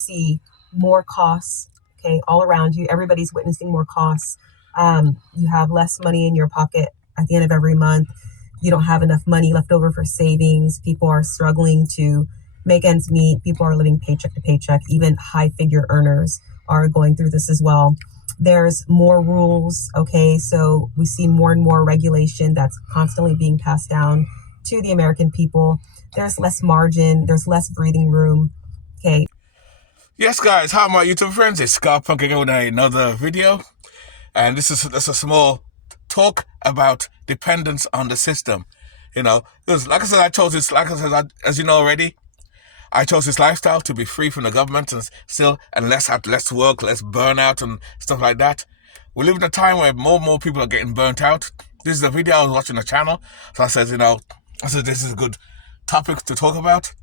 see more costs, okay, all around you. Everybody's witnessing more costs. You have less money in your pocket at the end of every month. You don't have enough money left over for savings. People are struggling to make ends meet. People are living paycheck to paycheck. Even high figure earners are going through this as well. There's more rules, okay? So we see more and more regulation that's constantly being passed down to the American people. There's less margin, there's less breathing room, okay? Yes, guys, hi, my YouTube friends. It's Scar Punk again with another video. And this is a small talk about dependence on the system. You know, because like I said, as you know already, I chose this lifestyle to be free from the government and less have less work, less burnout and stuff like that. We live in a time where more and more people are getting burnt out. This is a video I was watching the channel, so I said, this is a good topic to talk about.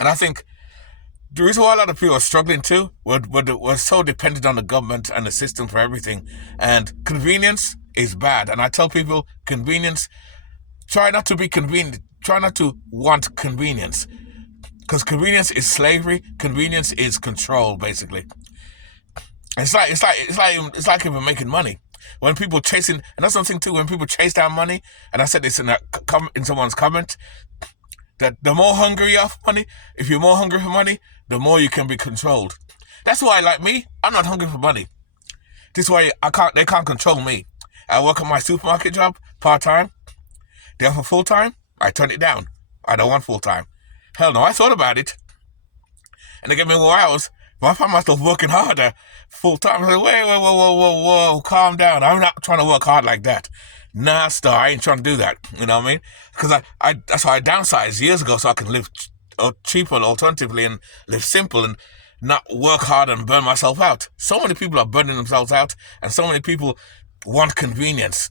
And I think the reason why a lot of people are struggling too, we're so dependent on the government and the system for everything. And convenience is bad. And I tell people, convenience, try not to be convenient. Try not to want convenience. Because convenience is slavery. Convenience is control, basically. It's like if we're making money. When people chasing, and that's something too, when people chase down money, and I said this in someone's comment, that the more hungry you are for money, if you're more hungry for money, the more you can be controlled. That's why, like me, I'm not hungry for money. This is why they can't control me. I work at my supermarket job, part-time. They offer full-time, I turn it down. I don't want full-time. Hell no, I thought about it. And they gave me more hours, but I found myself working harder full-time. I said, whoa, calm down. I'm not trying to work hard like that. Nah, star, I ain't trying to do that. You know what I mean? Because that's why I downsized years ago, so I can live cheaper alternatively and live simple and not work hard and burn myself out. So many people are burning themselves out, and so many people want convenience.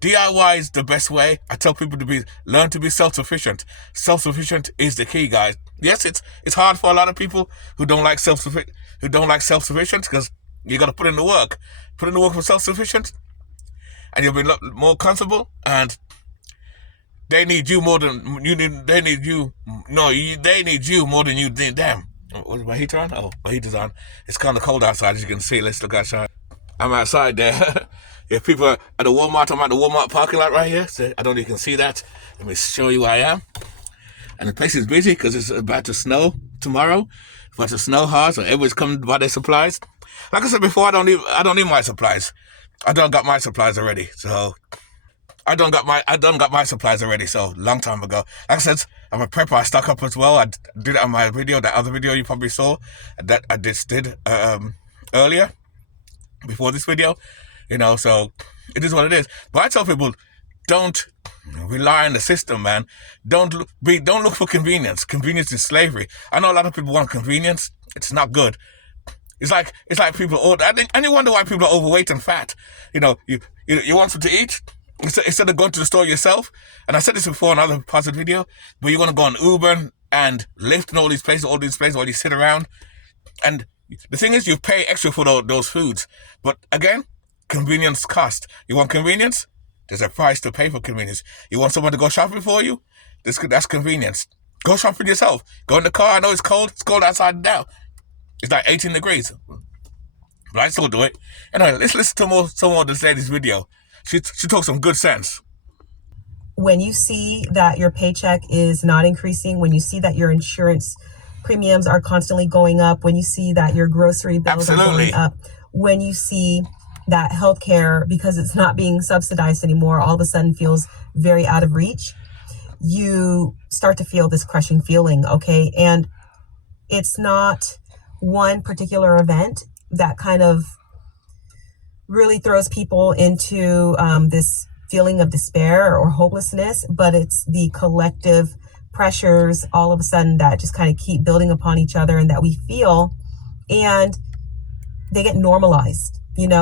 DIY is the best way. I tell people to learn to be self-sufficient. Self-sufficient is the key, guys. Yes, it's hard for a lot of people who don't like self-sufficient because you got to put in the work. Put in the work for self-sufficient, and you'll be a lot more comfortable. And they need you more than you need. They need you. No, they need you more than you need them. Was my heater on? Oh, my heater's on. It's kind of cold outside, as you can see. Let's look outside. I'm outside there. If people are at the Walmart, I'm at the Walmart parking lot right here. So I don't know if you can see that. Let me show you where I am. And the place is busy because it's about to snow tomorrow. It's about to snow hard, so everybody's coming to buy their supplies. Like I said before, I don't need my supplies. I done got my supplies already. So I done got my supplies already. So long time ago. Like I said, I'm a prepper. I stock up as well. I did it on my video, that other video you probably saw that I just did earlier before this video. You know, so it is what it is. But I tell people, don't rely on the system, man. Don't look for convenience. Convenience is slavery. I know a lot of people want convenience. It's not good. It's like people. And you wonder why people are overweight and fat. You know, you want something to eat instead of going to the store yourself. And I said this before in another part of the video, but you want to go on Uber and Lyft and all these places while you sit around. And the thing is, you pay extra for those foods. But again, convenience cost. You want convenience? There's a price to pay for convenience. You want someone to go shopping for you? That's convenience. Go shopping yourself. Go in the car. I know it's cold. It's cold outside now. It's like 18 degrees. But I still do it. Anyway, let's listen to some more of this lady's video. She talks some good sense. When you see that your paycheck is not increasing, when you see that your insurance premiums are constantly going up, when you see that your grocery bills are going up, when you see that healthcare, because it's not being subsidized anymore, all of a sudden feels very out of reach, you start to feel this crushing feeling, okay? And it's not one particular event that kind of really throws people into this feeling of despair or hopelessness, but it's the collective pressures all of a sudden that just kind of keep building upon each other and that we feel, and they get normalized. It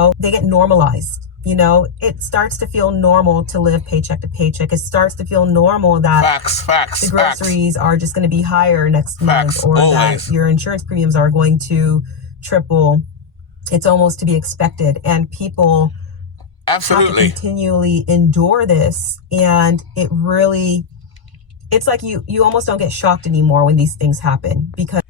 starts to feel normal to live paycheck to paycheck. It starts to feel normal that the groceries are just going to be higher next month, or that your insurance premiums are going to triple. It's almost to be expected. And people have to continually endure this. And it's like you almost don't get shocked anymore when these things happen, because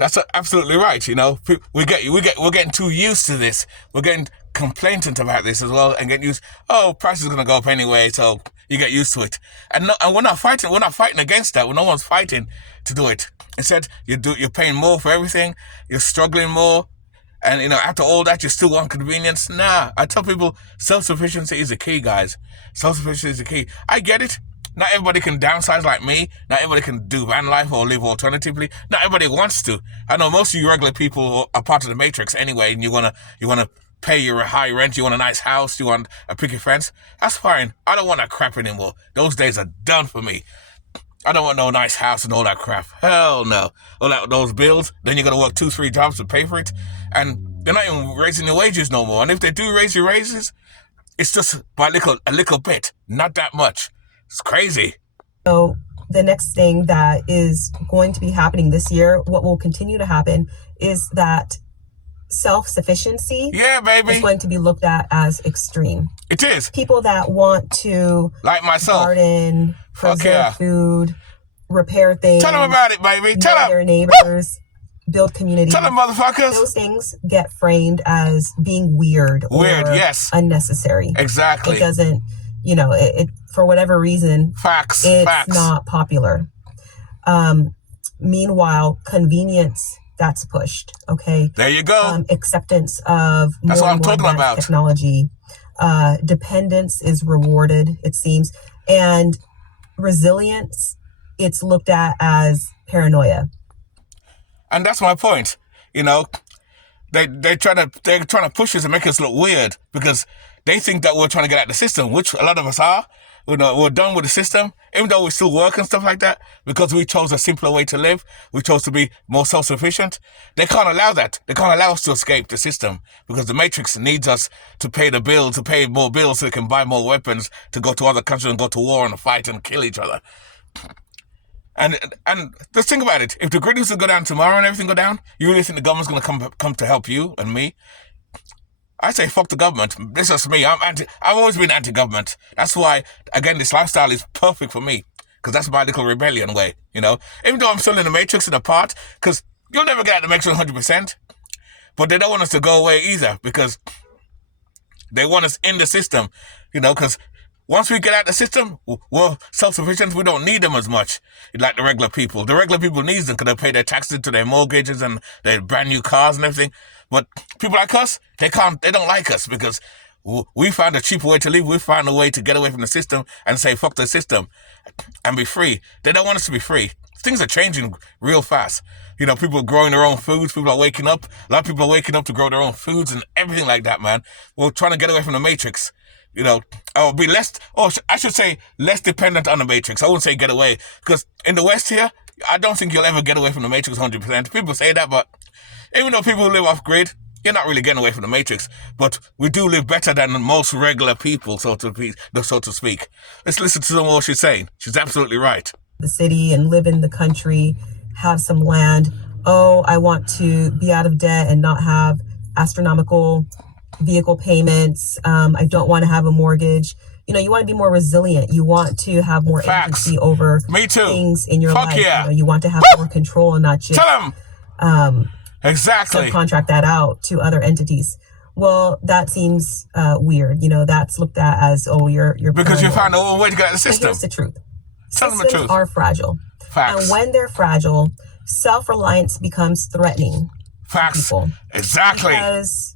That's absolutely right. You know, we're getting too used to this. We're getting complainant about this as well, and getting used. Oh, price is going to go up anyway, so you get used to it. And we're not fighting. We're not fighting against that. No one's fighting to do it. Instead, you're paying more for everything. You're struggling more, and you know, after all that, you still want convenience. Nah, I tell people self-sufficiency is the key, guys. Self-sufficiency is the key. I get it. Not everybody can downsize like me. Not everybody can do van life or live alternatively. Not everybody wants to. I know most of you regular people are part of the matrix anyway, and you wanna pay your high rent. You want a nice house. You want a picket fence. That's fine. I don't want that crap anymore. Those days are done for me. I don't want no nice house and all that crap. Hell no. Those bills. Then you're gonna work 2-3 jobs to pay for it, and they're not even raising your wages no more. And if they do raise your raises, it's just by a little bit, not that much. It's crazy. So the next thing that is going to be happening this year, what will continue to happen, is that self-sufficiency is going to be looked at as extreme. It is. People that want to, like myself, garden, preserve food, repair things. Tell them about it, baby. Tell them. Their neighbors, build community. Tell them, motherfuckers. Those things get framed as being weird or unnecessary. Exactly. It doesn't, you know, it for whatever reason, it's not popular. Meanwhile, convenience, that's pushed. Okay. There you go. Acceptance of more that's what I'm talking advanced about. Technology. Dependence is rewarded, it seems, and resilience, it's looked at as paranoia. And that's my point. You know, they're trying to push us and make us look weird because they think that we're trying to get out of the system, which a lot of us are. You know, we're done with the system, even though we still work and stuff like that, because we chose a simpler way to live. We chose to be more self-sufficient. They can't allow that. They can't allow us to escape the system because the Matrix needs us to pay the bill, to pay more bills so they can buy more weapons to go to other countries and go to war and fight and kill each other. And just think about it. If the grid was to go down tomorrow and everything go down, you really think the government's going to come to help you and me? I say fuck the government. This is me. I've always been anti-government. That's why, again, this lifestyle is perfect for me. Because that's my little rebellion way, you know? Even though I'm still in the Matrix and apart, because you'll never get out of the Matrix 100%. But they don't want us to go away either, because they want us in the system, you know, because once we get out of the system, we're self-sufficient. We don't need them as much like the regular people. The regular people need them because they pay their taxes to their mortgages and their brand new cars and everything. But people like us, they don't like us because we found a cheaper way to live. We found a way to get away from the system and say, fuck the system and be free. They don't want us to be free. Things are changing real fast. You know, people are growing their own foods. People are waking up. A lot of people are waking up to grow their own foods and everything like that, man. We're trying to get away from the Matrix. You know, I'll be I should say less dependent on the Matrix. I wouldn't say get away, because in the West here, I don't think you'll ever get away from the Matrix 100%. People say that, but even though people who live off grid, you're not really getting away from the Matrix. But we do live better than most regular people, so to speak. Let's listen to what she's saying. She's absolutely right. The city and live in the country, have some land. Oh, I want to be out of debt and not have astronomical vehicle payments. I don't want to have a mortgage. You know, you want to be more resilient. You want to have more agency over things in your life. Yeah. You know, you want to have more control and not just exactly subcontract that out to other entities. Well, that seems weird. You know, that's looked at as, oh, you're because you found a way to get out of the system. But here's the truth. Tell them the truth. Systems are fragile. Facts. And when they're fragile, self-reliance becomes threatening. Facts. To people. Exactly. Because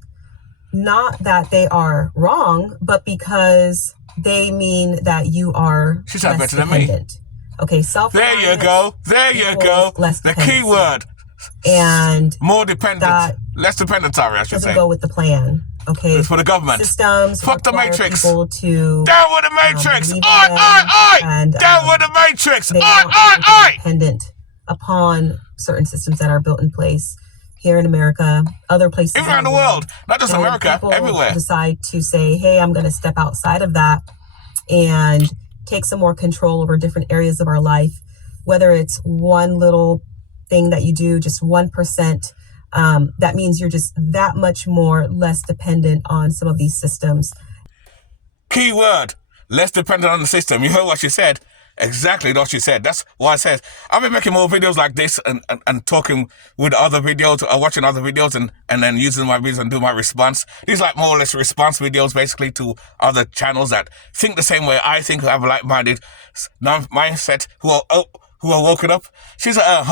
not that they are wrong, but because they mean that you are She's less better dependent. Than me. Okay, self-reliance. There you go. There you go. The key word. And more dependent. Less dependent, sorry, I should say. Doesn't go with the plan. Okay. It's for the government. Systems fuck the Matrix. People to down with the Matrix. Oi! Down with the Matrix. Oi! Dependent upon certain systems that are built in place here in America, other places even around the world, not just America, everywhere. Decide to say, hey, I'm going to step outside of that and take some more control over different areas of our life, whether it's one little thing that you do, just 1%. That means you're just that much more less dependent on some of these systems. Key word, less dependent on the system. You heard what she said. Exactly what she said. That's why I said I've been making more videos like this and talking with other videos or watching other videos and then using my videos and do my response. These like more or less response videos basically to other channels that think the same way I think, who have a like-minded mindset, who are woken up. She's a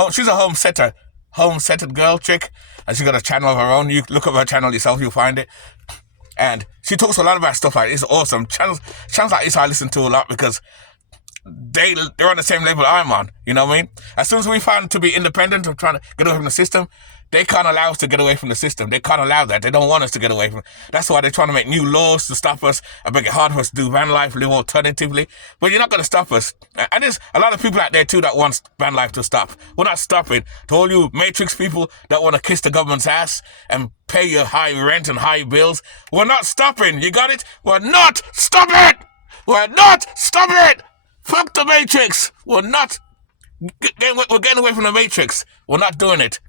home-centered girl chick, and she got a channel of her own. You look up her channel yourself, you'll find it. And she talks a lot about stuff like this. It's awesome. Channels like this I listen to a lot because they're on the same level I'm on, you know what I mean? As soon as we found to be independent of trying to get away from the system, they can't allow us to get away from the system. They can't allow that. They don't want us to get away from it. That's why they're trying to make new laws to stop us and make it hard for us to do van life, live alternatively. But you're not going to stop us. And there's a lot of people out there too that want van life to stop. We're not stopping. To all you matrix people that want to kiss the government's ass and pay your high rent and high bills, we're not stopping. You got it? We're not stopping it! We're not stopping it! Fuck the Matrix! We're getting away from the Matrix. We're not doing it.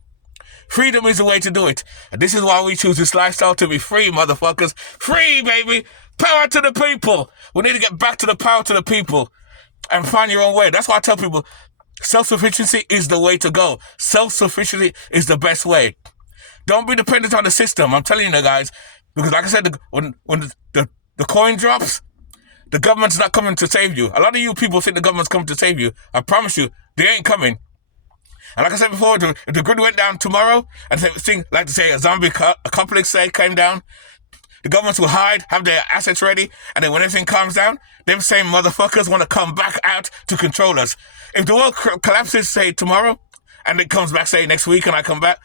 Freedom is the way to do it. And this is why we choose this lifestyle, to be free, motherfuckers. Free, baby! Power to the people! We need to get back to the power to the people and find your own way. That's why I tell people, self-sufficiency is the way to go. Self-sufficiency is the best way. Don't be dependent on the system. I'm telling you guys, because like I said, when the coin drops, the government's not coming to save you. A lot of you people think the government's coming to save you. I promise you, they ain't coming. And like I said before, if the grid went down tomorrow, and like to say a zombie apocalypse came down, the governments will hide, have their assets ready, and then when everything calms down, them same motherfuckers want to come back out to control us. If the world collapses, say, tomorrow, and it comes back, say, next week, and I come back,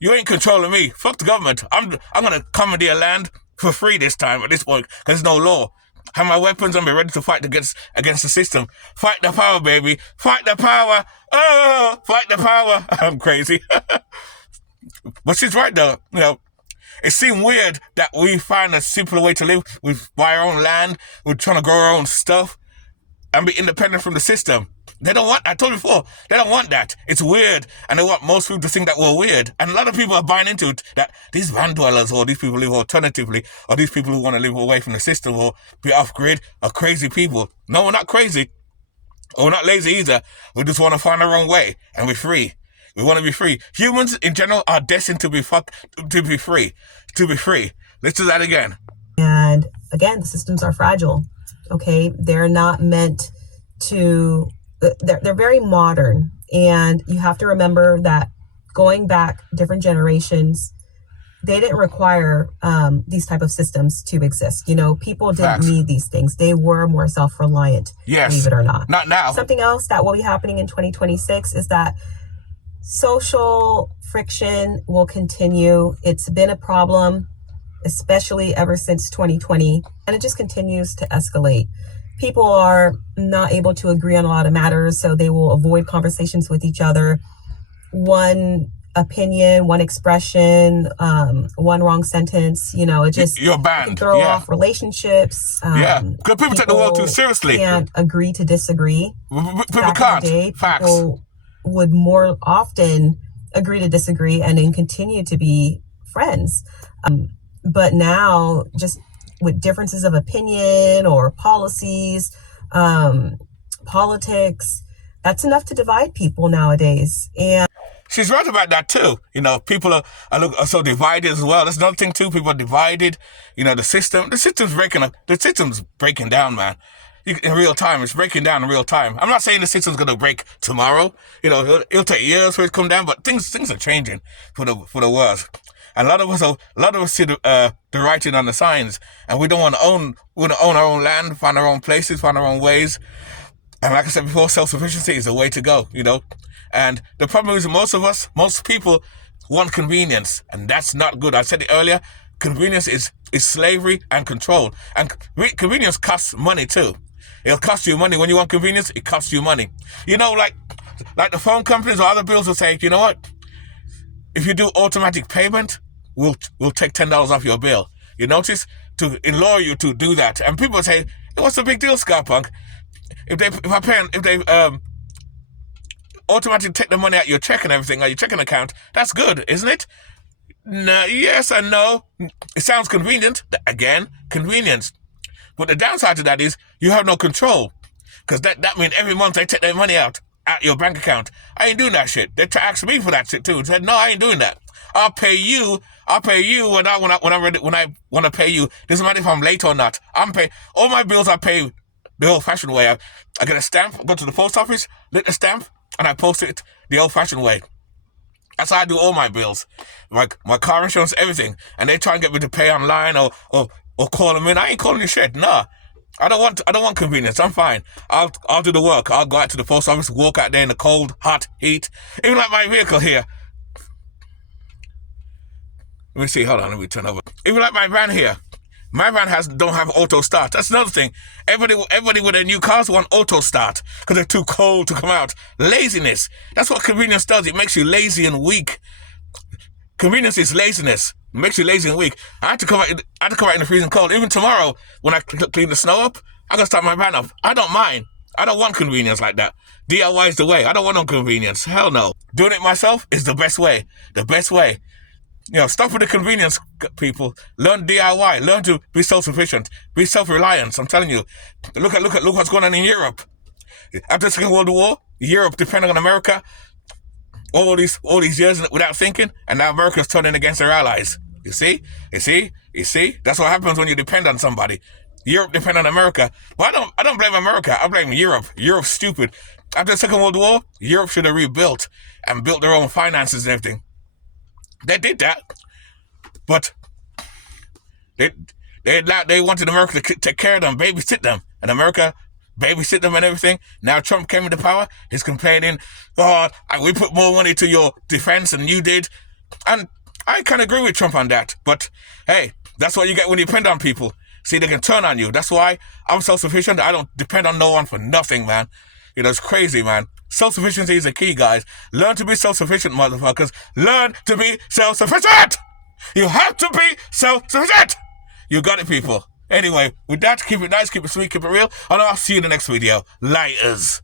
you ain't controlling me. Fuck the government. I'm going to commandeer land for free this time, at this point, because there's no law. Have my weapons and be ready to fight against the system. Fight the power, baby. Fight the power. Oh, fight the power. I'm crazy. But she's right, though. You know, it seemed weird that we find a simpler way to live. We buy our own land. We're trying to grow our own stuff and be independent from the system. They don't want, I told you before, they don't want that. It's weird. And they want most people to think that we're weird. And a lot of people are buying into it, that these van dwellers or these people who live alternatively or these people who want to live away from the system or be off-grid are crazy people. No, we're not crazy. Or we're not lazy either. We just want to find our own way and be free. We want to be free. Humans in general are destined to be free. To be free. Let's do that again. And again, the systems are fragile. Okay, they're not meant to. They're very modern, and you have to remember that going back different generations, they didn't require these type of systems to exist. You know, people didn't need these things. They were more self-reliant, believe it or not. Not now. Something else that will be happening in 2026 is that social friction will continue. It's been a problem, especially ever since 2020, and it just continues to escalate. People are not able to agree on a lot of matters, so they will avoid conversations with each other. One opinion, one expression, one wrong sentence, you know, it just you're banned. Can throw off relationships. Because people take the world too seriously. Can't agree to disagree. People can't. Facts. People would more often agree to disagree and then continue to be friends. But now, just with differences of opinion or policies, politics, that's enough to divide people nowadays. And she's right about that too. You know, people are so divided as well. That's another thing too. People are divided. You know, the system's breaking down, man. In real time, it's breaking down in real time. I'm not saying the system's gonna break tomorrow. You know, it'll take years for it to come down, but things are changing for the worse. And a lot of us see the writing on the signs, and we want to own our own land, find our own places, find our own ways. And like I said before, self-sufficiency is the way to go, you know. And the problem is most people want convenience, and that's not good. I said it earlier, convenience is slavery and control. And convenience costs money too. It'll cost you money. When you want convenience, it costs you money. You know, like the phone companies or other bills will say, you know what? If you do automatic payment, we'll take $10 off your bill. You notice? To lure you to do that. And people say, what's the big deal, Scarpunk? If they automatically take the money out your check and everything, or your checking account, that's good, isn't it? No, yes and no. It sounds convenient. Again, convenience. But the downside to that is you have no control. Because that means every month they take their money out your bank account. I ain't doing that shit. They try to ask me for that shit too. I said, no, I ain't doing that. I'll pay you when I want to pay you. Doesn't matter if I'm late or not. I'm pay all my bills. I pay the old-fashioned way. I get a stamp, go to the post office, lick the stamp, and I post it the old-fashioned way. That's how I do all my bills, my car insurance, everything. And they try and get me to pay online or call them in. I ain't calling you shit. Nah, I don't want convenience. I'm fine. I'll do the work. I'll go out to the post office, walk out there in the cold, hot heat. Even like my vehicle here. Let me see. Hold on. Let me turn over. Even like my van here. My van don't have auto start. That's another thing. Everybody with their new cars want auto start because they're too cold to come out. Laziness. That's what convenience does. It makes you lazy and weak. Convenience is laziness. It makes you lazy and weak. I had to come out in the freezing cold. Even tomorrow, when I clean the snow up, I gotta start my van up. I don't mind. I don't want convenience like that. DIY is the way. I don't want no convenience. Hell no. Doing it myself is the best way. The best way. Stop with the convenience, people. Learn DIY. Learn to be self-sufficient. Be self-reliant. I'm telling you. Look what's going on in Europe. After the Second World War, Europe depended on America all these years without thinking, and now America's turning against their allies. You see? That's what happens when you depend on somebody. Europe depend on America. Well, I don't blame America. I blame Europe. Europe's stupid. After the Second World War, Europe should have rebuilt and built their own finances and everything. They did that, but they wanted America to take care of them, babysit them, and America babysit them and everything. Now Trump came into power. He's complaining, "Oh, we put more money to your defense than you did," and I kind of agree with Trump on that. But hey, that's what you get when you depend on people. See, they can turn on you. That's why I'm self-sufficient. I don't depend on no one for nothing, man. It's crazy, man. Self-sufficiency is the key, guys. Learn to be self-sufficient, motherfuckers. Learn to be self-sufficient! You have to be self-sufficient! You got it, people. Anyway, with that, keep it nice, keep it sweet, keep it real, and I'll see you in the next video. Lighters.